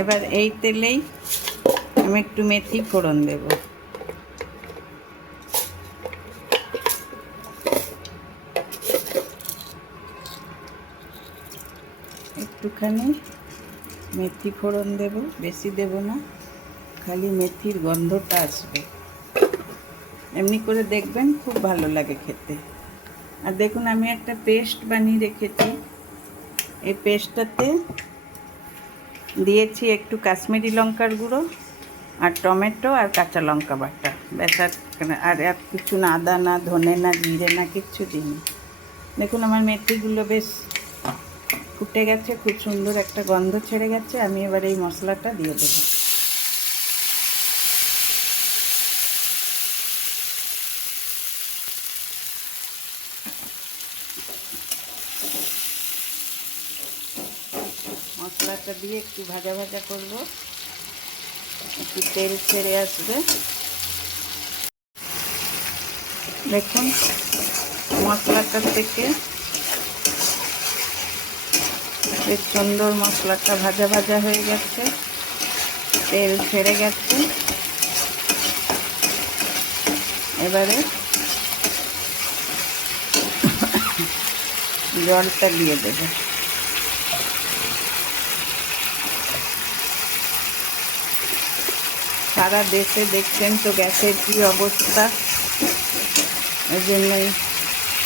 এবার এই তেলেই আমি একটু মেথি ফোড়ন দেব। একটুখানি মেথি ফোড়ন দেব, বেশি দেব না, খালি মেথির গন্ধটা আসবে। এমনি করে দেখবেন, খুব ভালো লাগে খেতে। আর দেখুন আমি একটা পেস্ট বানিয়ে রেখেছি। এই পেস্টটাতে দিয়েছি একটু কাশ্মীরি লঙ্কার গুঁড়ো আর টমেটো আর কাঁচা লঙ্কা বাটা, ব্যাস। আর কিছু না, আদা না, ধনে না, জিরে না, কিচ্ছু দিইনি। দেখুন আমার মেথিগুলো বেশ ফুটে গেছে, খুব সুন্দর একটা গন্ধ ছেড়ে গেছে। আমি এবার এই মশলাটা দিয়ে দেবো। মশলাটা দিয়ে একটু ভাজা ভাজা করব, একটু তেল ছেড়ে আসবে। দেখুন মশলাটা থেকে বেশ সুন্দর মশলাটা ভাজা ভাজা হয়ে গেছে, তেল ছেড়ে গেছে। এবারে জলটা দিয়ে দেবো। সারা দেশে দেখছেন তো গ্যাসের কী অবস্থা, ওই জন্যই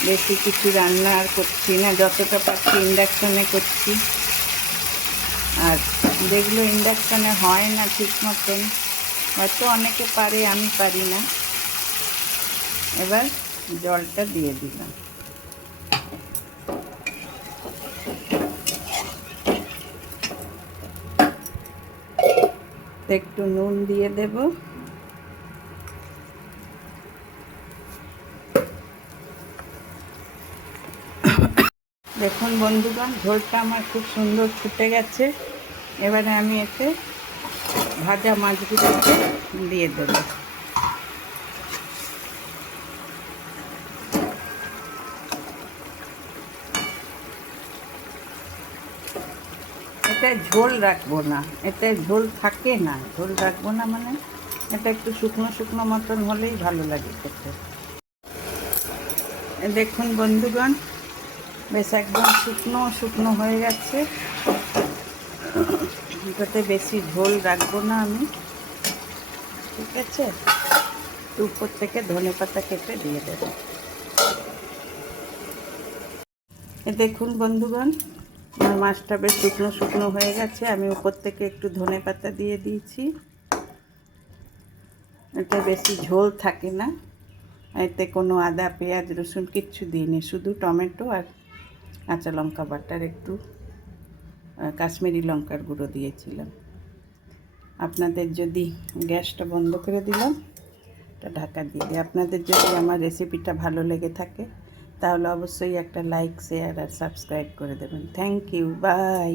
বেশি কিছু রান্না আর করছি না, যতটা পারছি ইন্ডাকশনে করছি। আর যেগুলো ইন্ডাকশনে হয় না ঠিক মতন, হয়তো অনেকে পারে, আমি পারি না। এবার জলটা দিয়ে দিলাম। একটু নুন দিয়ে দেব। দেখুন বন্ধুগণ, ঝোলটা আমার খুব সুন্দর ফুটে গেছে। এবারে আমি এতে ভাজা মাছগুলোকে দিয়ে দেব। এটা ঝোল রাখবো না, এতে ঝোল থাকে না। ঝোল রাখবো না মানে এটা একটু শুকনো শুকনো মতন হলেই ভালো লাগে খেতে। দেখুন বন্ধুগণ, বেশ একদম শুকনো শুকনো হয়ে গেছে। এটাতে বেশি ঝোল রাখবো না আমি, ঠিক আছে। উপর থেকে ধনেপাতা কেটে দিয়ে দেব। দেখুন বন্ধুগণ, আমার মাছটা বেশ শুকনো শুকনো হয়ে গেছে। আমি উপর থেকে একটু ধনেপাতা দিয়ে দিয়েছি। এটা বেশি ঝোল থাকে না, এতে কোনো আদা পেঁয়াজ রসুন কিচ্ছু দিইনি, শুধু টমেটো আর কাঁচা লঙ্কা বাটার একটু কাশ্মীরি লঙ্কার গুঁড়ো দিয়েছিলাম। আপনাদের যদি, গ্যাসটা বন্ধ করে দিলাম, এটা ঢাকা দিয়ে দিই। আপনাদের যদি আমার রেসিপিটা ভালো লেগে থাকে তাহলে অবশ্যই একটা লাইক, শেয়ার আর সাবস্ক্রাইব করে দেবেন। Thank you, by.